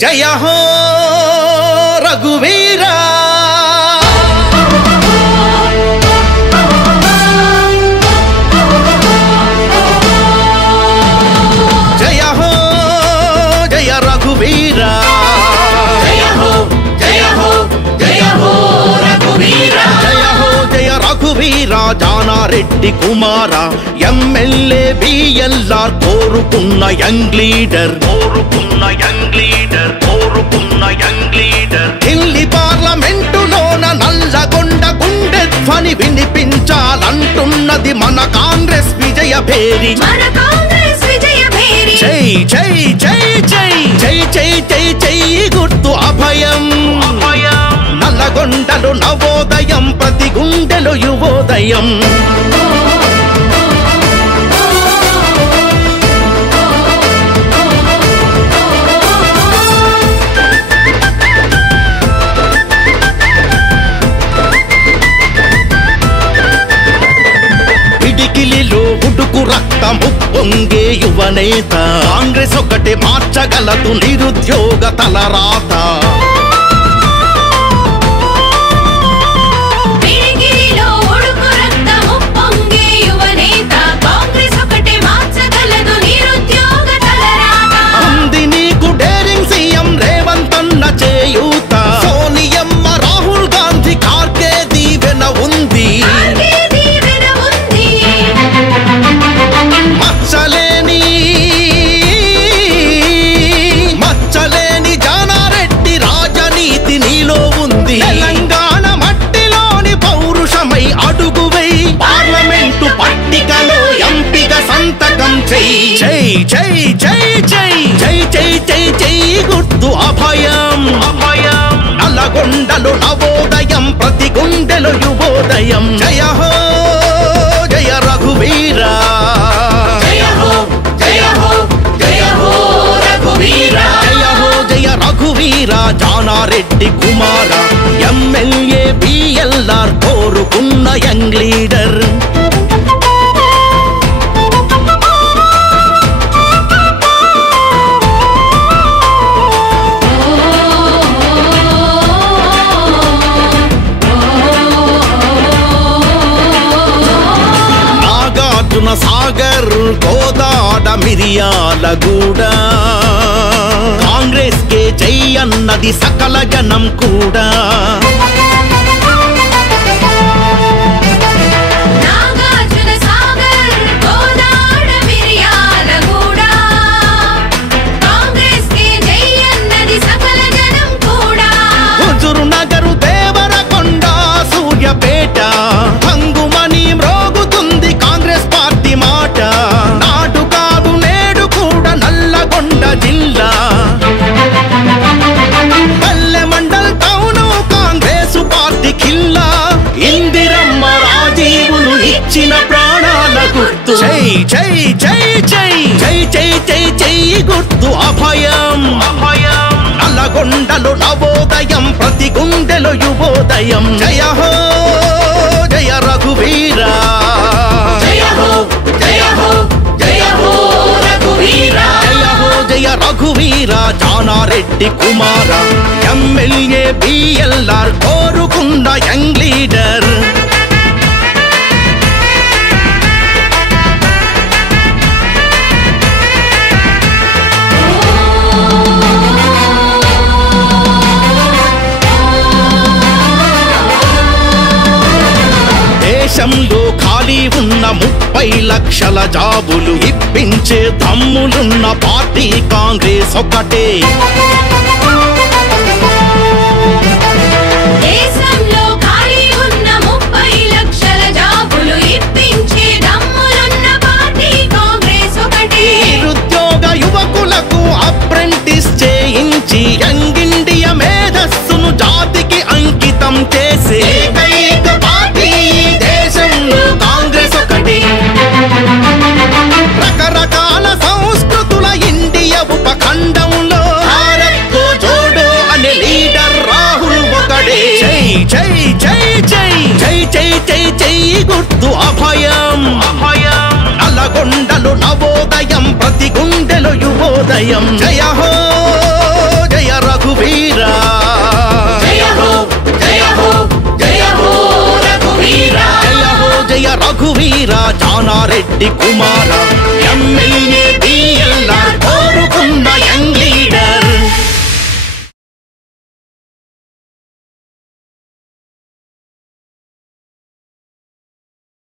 జయ హో రఘువీరా జయ హో జయ రఘువీరా జయ హో జయ హో జయ హో రఘువీరా జయ హో జయ రఘువీరా జానారెడ్డి కుమార ఎమ్మెల్యే బిఎల్ఆర్ కోరుకున్న యంగ్ లీడర్ ఢిల్లీ పార్లమెంటులోన నల్లగొండ గుండె ధ్వని వినిపించాలంటున్నది మన కాంగ్రెస్ విజయ భేరి జై జై జై జై జై జై జై జై గుర్తు అభయం నల్లగొండలు నవోదయం ప్రతి గుండెలు యువోదయం పిడికిలిలో ఉడుకు రక్తము పొంగే యువనేత కాంగ్రెస్ ఒకటే మార్చగలదు నిరుద్యోగ తలరాత ఉంది నీకు డేరింగ్ సీఎం రేవంత్ అన్న చేయూత సోనియమ్మ రాహుల్ గాంధీ కార్కే దీవెన ఉంది మచ్చలేని జానారెడ్డి రాజనీతి నీలో ఉంది తెలంగాణ మట్టిలోని పౌరుషమై అడుగువై పార్లమెంటు పట్టికలో ఎంపిక సంతకం చెయ్యి జై జై జై జై జై జై జై జై గుర్తు అభయం నల్లగొండలు నవోదయం ప్రతి గుండెలు యువోదయం జయ హో జయ రఘువీరా జయ హో జయ హో జయ హో రఘువీరా జయ హో జయ రఘువీరా జానారెడ్డి కుమార ఎమ్మెల్యే బిఎల్ఆర్ కోరుకున్న యంగ్ లీడర్ నాగార్జున సాగర్ గోదాడ మిరియాలగూడ కాంగ్రెస్ కే జై అన్నది సకల జనం కూడా హుజూర్ నగరు దేవరకొండ సూర్యాపేట హంగుమని మ్రోగుతుంది కాంగ్రెస్ పార్టీ మాట నాడు కాదు నేడు కూడా నల్లగొండ జిల్లా పల్లె మండల్ టౌను కాంగ్రెస్ పార్టీ ఖిల్లా ఇందిరమ్మ రాజీవులు ఇచ్చిన ప్రాణాల గుర్తు జై జై జై జై జై జై జై జై గుర్తు అభయం నల్లగొండలు నవోదయం ప్రతి గుండెలు యువోదయం జయ హో జయ రఘువీరా జయ హో జయ హో జయ హో రఘువీరా జయ హో జయ రఘువీరా జానారెడ్డి కుమార ఎమ్మెల్యే బిఎల్ఆర్ కోరుకున్న యంగ్ లీడర్ దేశంలో ఖాళీ ఉన్న 30 లక్షల జాబులు ఇప్పించే దమ్ములున్న పార్టీ కాంగ్రెస్ ఒకటే దేశంలో ఖాళీ ఉన్న 30 లక్షల జాబులు ఇప్పించే దమ్ములున్న పార్టీ కాంగ్రెస్ ఒకటే నిరుద్యోగ యువకులకు అప్రెంటిస్ చేయించి యంగ్ ఇండియా మేధస్సును జాతికి అంకితం చేసే ఏకైక పార్టీ దేశంలో కాంగ్రెస్ ఒకటి రకరకాల సంస్కృతుల ఇండియా ఉపఖండంలో భారత్ కో జోడో అనే లీడర్ రాహుల్ ఒకడే జై జై జై జై జై జై జై జై గుర్తు అభయం నల్లగొండలు నవోదయం ప్రతి గుండెలు యువోదయం జయ హో జయ రఘువీర జానారెడ్డి కుమార ఎమ్మెల్యే బిఎల్ఆర్